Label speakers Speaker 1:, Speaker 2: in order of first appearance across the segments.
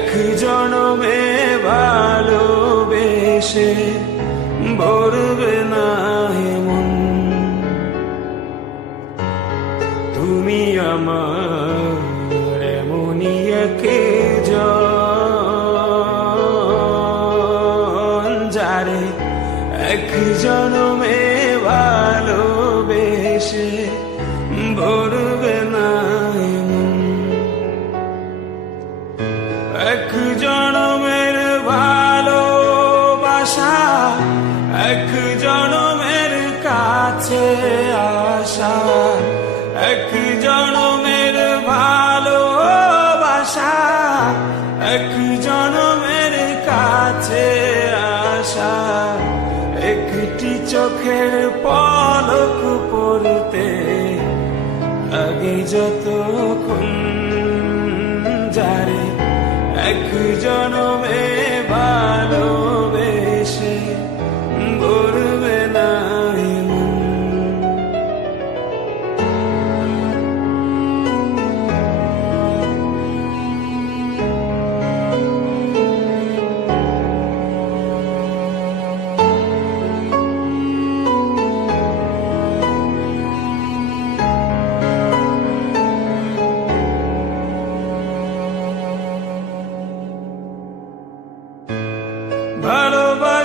Speaker 1: এক জনমে ভালোবেসে ভরবে না এমন। তুমি আমার এমনই এক যারে এক জনমে ভালোবেসে ভরবে না এক জনমের ভালোবাসা এক জনমের কাছে আসা, এক জনমের ভালোবাসা এক জনমের কাছে আসা। একটি চোখের পলক পড়তে আগে যতক্ষণ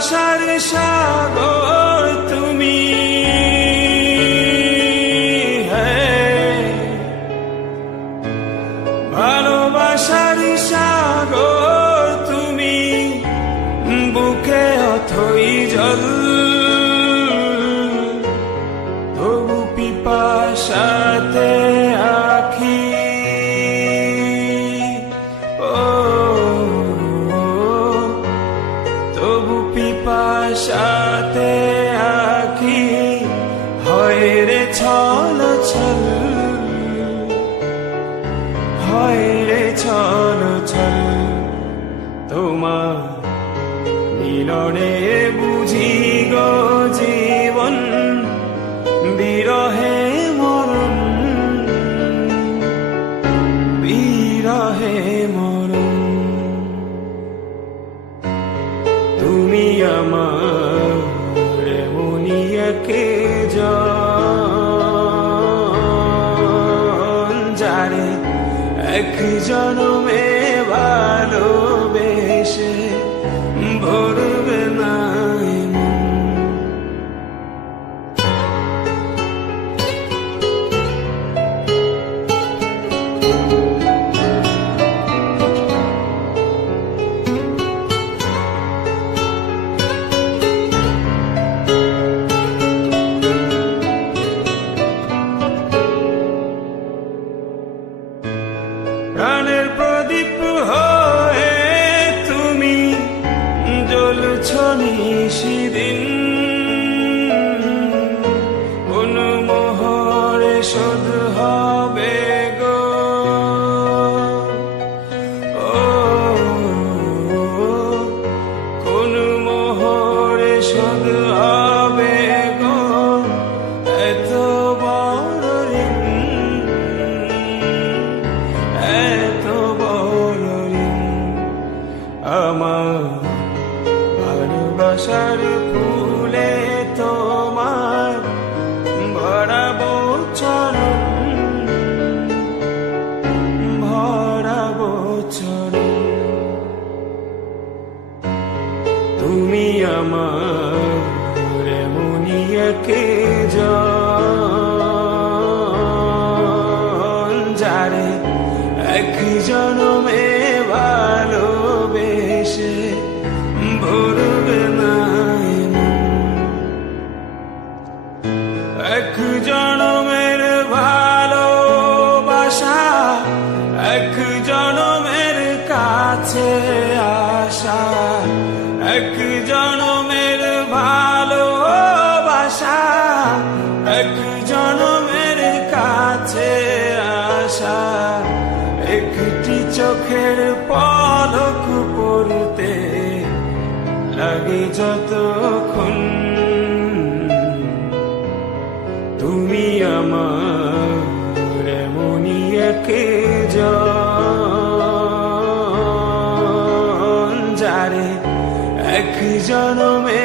Speaker 1: ভালোবাসার সাগর। পিপাসাতে আখি হয় রে ছল ছল। হয় রে ছল ছল। তোমার মিলনে বুঝি গো জীবন, বিরহে মরণ। বিরহে এক জনমে প্রাণের প্রদীপ হয়ে তুমি জ্বলছ নিশিদিন কোন মোহরে শোধ হবে ভালোবাসার ফুলে তোমার ভরাবো চরণ ভরাবো চরণ তুমি আমার এমনই একে যারে এক জনমে ভালোবেসে এক ভালোবাসা এক কাছে আশা এক ভালোবাসা এক জনমের কাছে আশা একটি চোখের পলক পড়তে যতক্ষণ এক জনমে